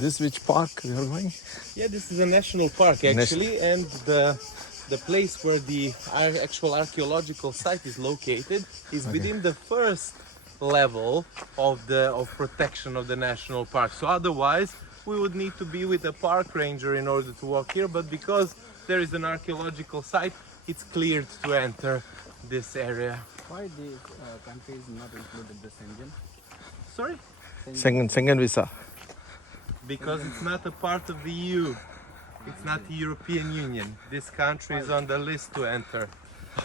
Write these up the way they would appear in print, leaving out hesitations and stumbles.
this which park we are going? Yeah, this is a national park actually, and the place where the actual archaeological site is located is within the first level of protection of the national park. So otherwise, we would need to be with a park ranger in order to walk here. But because there is an archaeological site, it's cleared to enter this area. Why these countries not included the Schengen? Sorry? Schengen visa. Because it's not a part of the EU. It's not the European Union. This country is on the list to enter.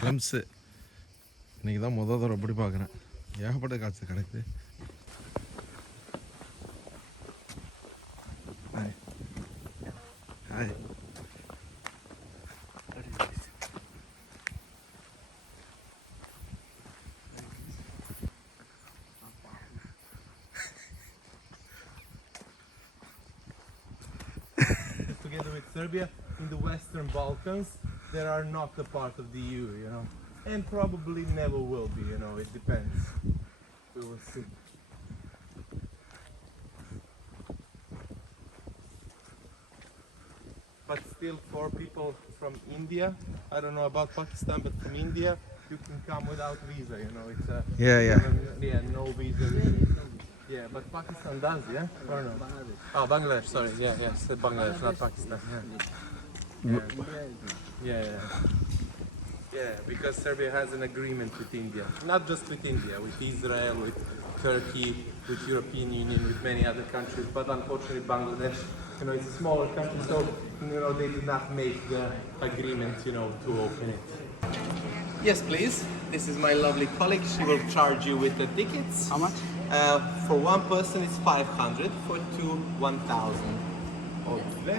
Glimpse. இன்னைக்கு தான் முதல் தடவை எப்படி பார்க்குறேன். ஏகப்பட்ட காட்சி கிடைக்குது. Hi. Hi. Together with Serbia, in the Western Balkans, they are not a part of the EU, you know, and probably never will be, you know, it depends. We will see. But still, for people from India, I don't know about Pakistan, but from India, you can come without visa, you know, it's a... Yeah, no visa. Yeah, but Pakistan does, yeah? Or no? Bangladesh. Oh, Bangladesh, sorry. Yeah, said Bangladesh, not Pakistan. Yeah, because Serbia has an agreement with India. Not just with India, with Israel, with Turkey, with European Union, with many other countries. But unfortunately, Bangladesh, you know, it's a smaller country, so, you know, they did not make the agreement, you know, to open it. Yes, please. This is my lovely colleague. She will charge you with the tickets. How much? For one person it's 500, for two 1,000. Okay.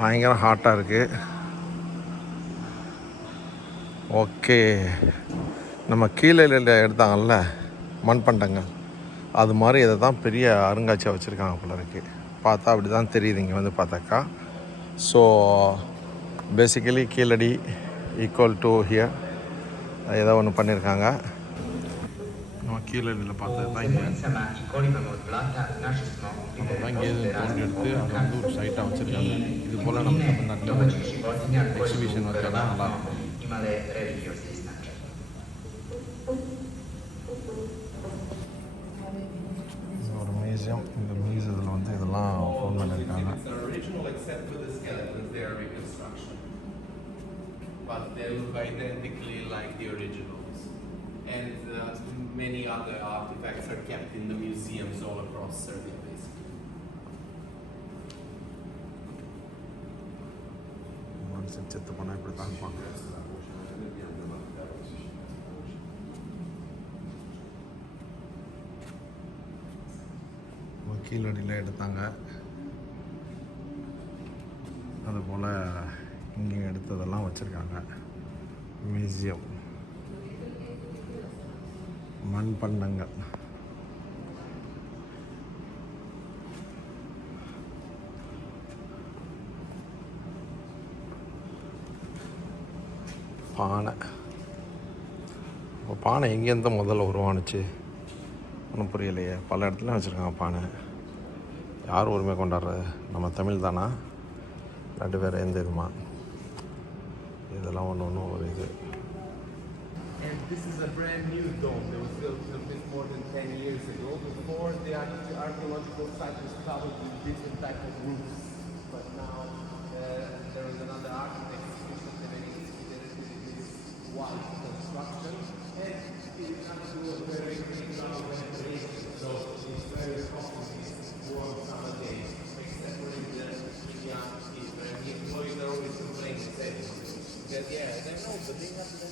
பயங்கர ஹாட்டாக இருக்குது. ஓகே, நம்ம கீழே எடுத்தாங்கல்ல மண்பண்டங்கள், அது மாதிரி இதை தான் பெரிய அருங்காட்சியாக வச்சுருக்காங்க போல இருக்குது. பார்த்தா அப்படி தான் தெரியுது இங்கே வந்து பார்த்தாக்கா. So basically Keeladi equal to here ஏதோ ஒன்று பண்ணியிருக்காங்க. நம்ம கீழடியில் பார்த்தது தான் இங்கே தோண்டி எடுத்து அதை வந்து ஒரு சைட்டாக வச்சுருக்காங்க. இது போல் நம்ம தமிழ்நாட்டில் எக்ஸிபிஷன் வச்சா தான் நல்லாயிருக்கும். ஒரு மியூசியம், இந்த மியூசியத்தில் வந்து இதெல்லாம் ஃபோன் பண்ணியிருக்காங்க. But they look identically like the originals. And many other artifacts are kept in the museums all across Serbia, basically. மனுஷன் செத்து போனால் இப்படி தான் பார்க்குறேன். கீழடியில் எடுத்தாங்க, அதுபோல் இங்கே எடுத்ததெல்லாம் வச்சுருக்காங்க. மியூசியம் மண்பண்டங்கள். பானை, இப்போ பானை எங்கேருந்து முதல்ல உருவானுச்சு ஒன்றும் புரியலையே. பல இடத்துல வச்சுருக்காங்க பானை. யார் உரிமை கொண்டாடுறது? நம்ம தமிழ் தானா? ரெண்டு பேரும் எந்த இதுமா? இதெல்லாம் ஒன்று ஒரு இது. And this is a brand new dome that was built a bit more than 10 years ago. Before, the archaeological site was covered with different types of roofs. But now there is another architect who did this wide construction, and it comes to a very big ventilation. So it's very complicated warm summer days, except for in the Arctic, where the employees are always complaining. Because they know, but they have to.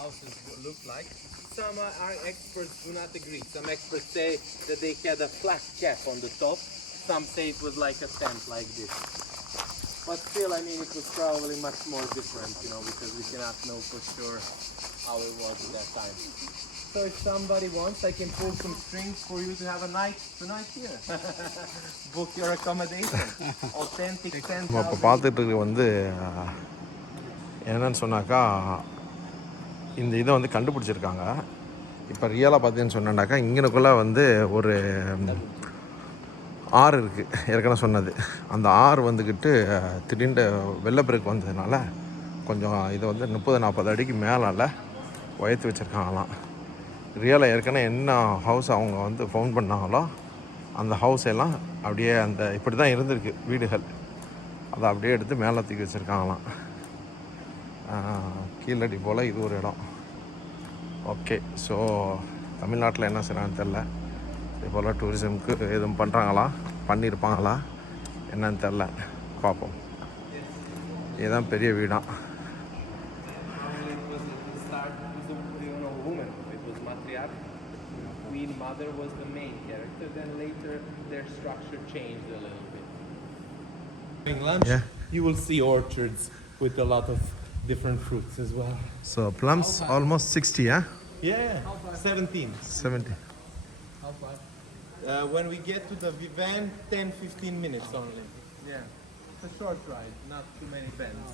Houses look like. Some experts do not agree. Some experts say that they had a flat cap on the top. Some say it was like a tent like this. But still, I mean, it was probably much more different, you know, because we cannot know for sure how it was at that time. So if somebody wants, I can pull some strings for you to have a night tonight here. Book your accommodation. Authentic நம்ம இப்போ 10,000. பார்த்துட்டு இருக்கிறது வந்து என்னன்னு சொன்னாக்கா இந்த இதை வந்து கண்டுபிடிச்சிருக்காங்க. இப்போ ரியலாக பார்த்தீங்கன்னு சொன்னாக்கா இங்கனுக்குள்ளே வந்து ஒரு ஆறு இருக்குது ஏற்கனவே சொன்னது. அந்த ஆறு வந்துக்கிட்டு திடீர்னு வெள்ளப்பெருக்கு வந்ததுனால கொஞ்சம் இதை வந்து 30-40 அடிக்கு மேலால் உயர்த்தி வச்சுருக்காங்களாம். ரியலாக ஏற்கனவே என்ன ஹவுஸ் அவங்க வந்து ஃபவுண்ட் பண்ணாங்களோ அந்த ஹவுஸ் எல்லாம் அப்படியே அந்த இப்படி தான் இருந்திருக்கு வீடுகள். அதை அப்படியே எடுத்து மேலே தூக்கி வச்சுருக்காங்களாம். கீழடி போல் இது ஒரு இடம். ஓகே, ஸோ தமிழ்நாட்டில் என்ன செய்கிறான்னு தெரில. இது போல் டூரிசம்க்கு எதுவும் பண்ணுறாங்களா, பண்ணியிருப்பாங்களா என்னன்னு தெரில, பார்ப்போம். இதுதான் பெரிய வீடாம். It was at the start, it was a woman. It was matriarch. Queen mother was the main character. Then later their structure changed a little bit. During lunch, Yeah. you will see orchards with a lot of different fruits as well. So plums almost 60, yeah? Yeah, 17. 70. How far? When we get to the Vivan, 10-15 minutes only. Yeah, it's a short ride, not too many bends.